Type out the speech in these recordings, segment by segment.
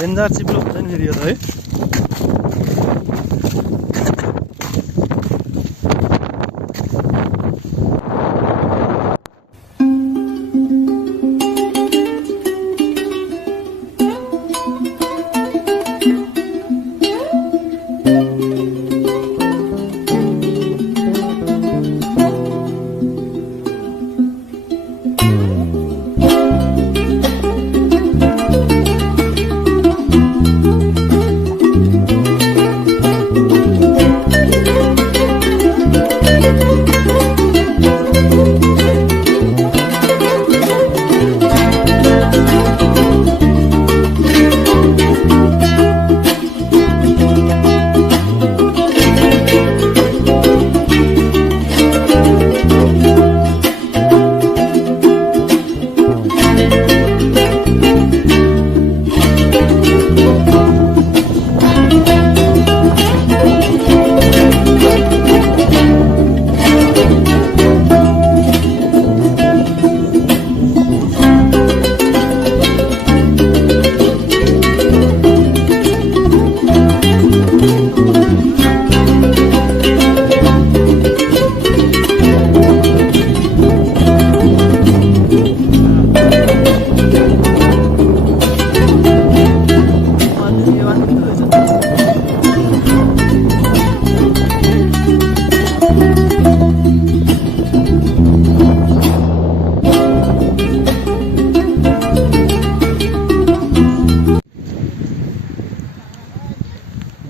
Danger चिप्लो हुन्छ नि फेरि यो त है।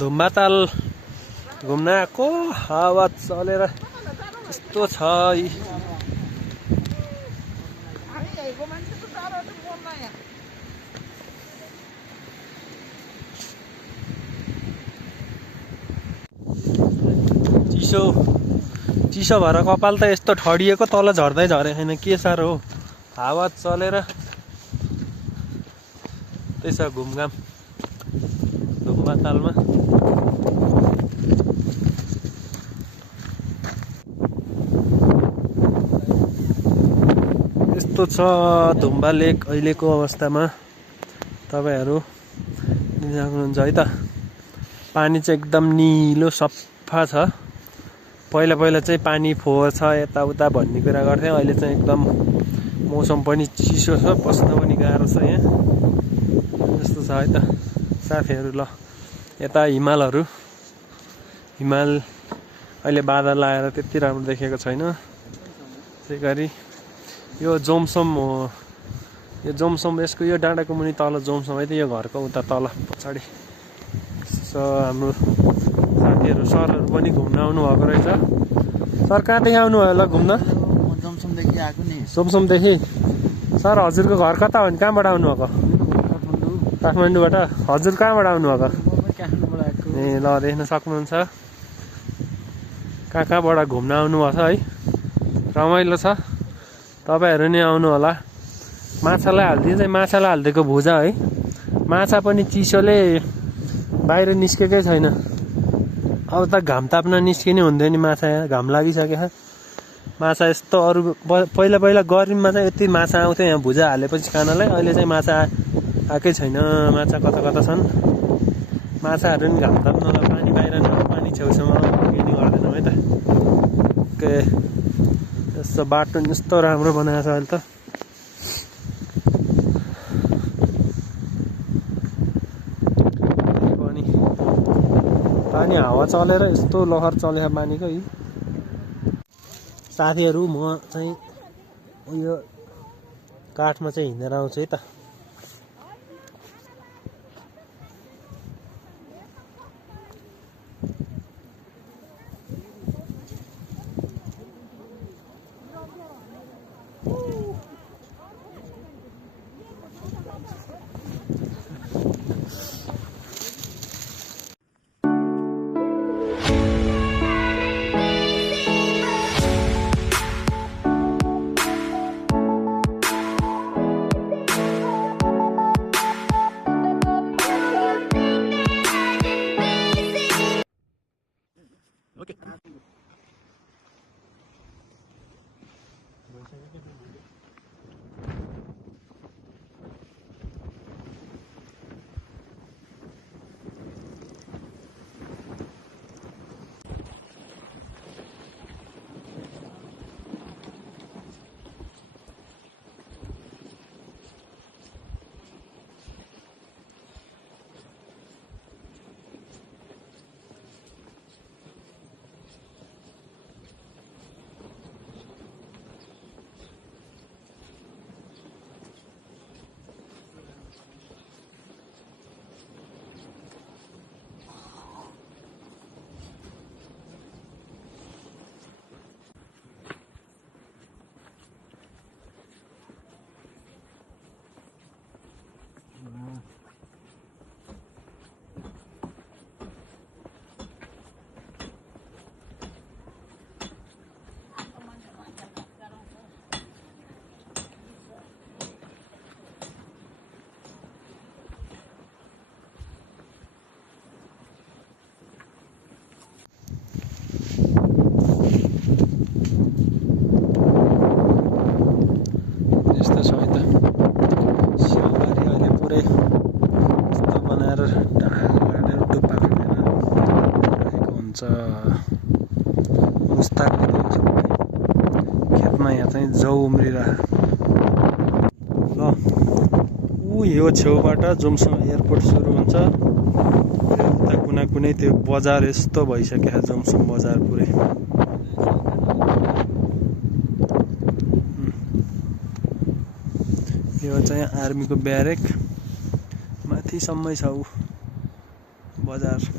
धुम्बाताल घुम्न आएको हावा चलेर यस्तो छ। चिसो भएर कपाल त यस्तो ठडिएको, तल झर्दै झरे छैन के साह्रो हो। हावा चलेर त्यसो घुमघाम धुम्बातालमा। यस्तो छ धुम्बा लेक अहिलेको अवस्थामा। तपाईहरु देख्नुहुन्छ है त, पानी चाहिँ एकदम निलो सफा छ। पहिला पहिला चाहिँ पानी फोहोर छ यताउता भन्ने कुरा गर्थे, अहिले चाहिँ एकदम मौसम पनि चिसो छ, बस्न पनि गाह्रो छ यहाँ। यस्तो छ है त साथीहरु। ल यता हिमाल अहिले बादल आएर त्यति राम्रो देखेको छैन। त्यसै गरी यो जोमसोम हो, यो जोमसोम, यसको यो डाँडाको मुनि तल जोमसोम है त, यो घरको उता तल पछाडि। हाम्रो साथीहरु सरहरु पनि घुम्न आउनु भएको रहेछ। सर कहाँदेखि आउनु भयो ल घुम्न? जोमसोमदेखि आएको नि। जोमसोमदेखि? सर हजुरको घर कता हो नि, कहाँबाट आउनु भएको? काठमाडौँबाट। हजुर कहाँबाट आउनु भएको? ए ल देख्न सक्नुहुन्छ कहाँबाट घुम्न आउनु भएको छ है। रमाइलो छ, तपाईहरु नि आउनु होला। माछालाई हालिदिएको भुजा है। माछा पनि चिसोले बाहिर निस्केकै छैन। अब त घाम ताप्न निस्किने हुँदैन नि, माछा घाम लागिसक्यो। माछा यस्तो अरु पहिला पहिला गर्मीमा चाहिँ यति माछा आउँथ्यो यहाँ भुजा हालेपछि खानलाई। अहिले चाहिँ माछा आएकै छैन। माछा कता कता छन्। माछाहरु नि घाम ताप्नलाई पानी बाहिर न, पानी छेउछाउमा अघिनी गर्दैनौँ है त। के यस्तो बाटो यस्तो राम्रो बनाएको छ अहिले त। पानी हावा चलेर यस्तो लहर चलेको पानीको। साथीहरु म चाहिँ यो काठमा चाहिँ हिँडेर आउँछु है त। चाहिँ जौ उम्रिरह ल यो छेउबाट जोमसोम एयरपोर्ट सुरु हुन्छ उता कुना कुनै त्यो बजार यस्तो भइसक्यो जोमसोम बजार पुरै यो चाहिँ आर्मीको ब्यारेक माथिसम्मै छ उ बजार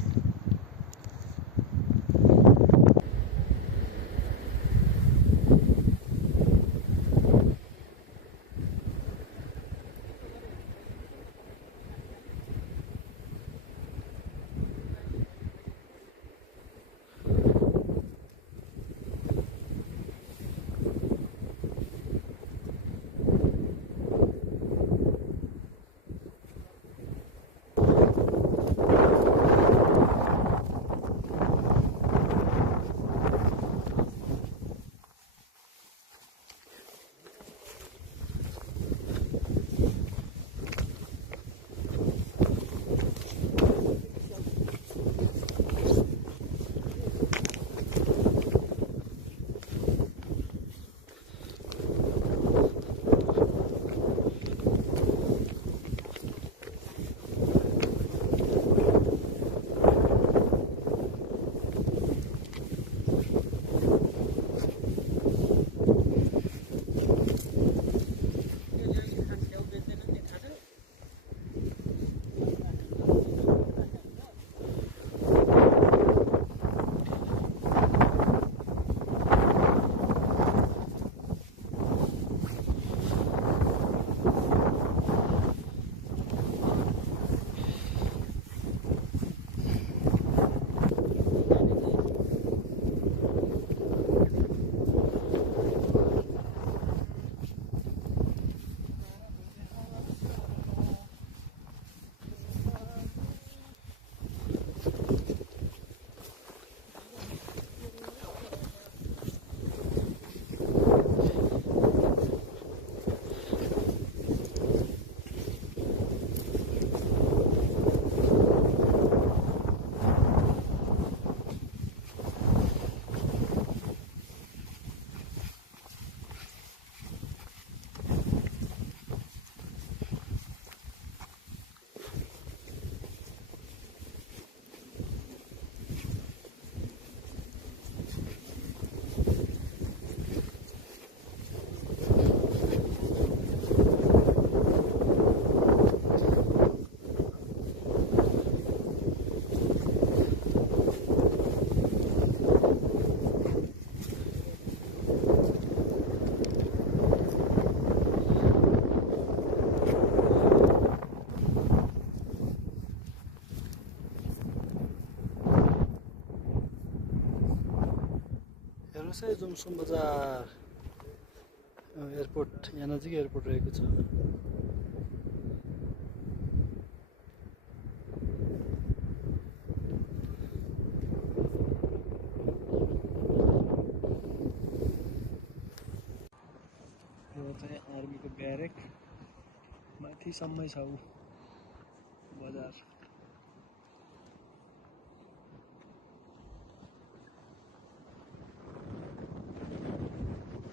हेर्नुहोस् है जोमसोम बजार एयरपोर्ट यहाँ नजिकै एयरपोर्ट रहेको छ यो चाहिँ आर्मीको ब्यारेक माथिसम्मै छ उ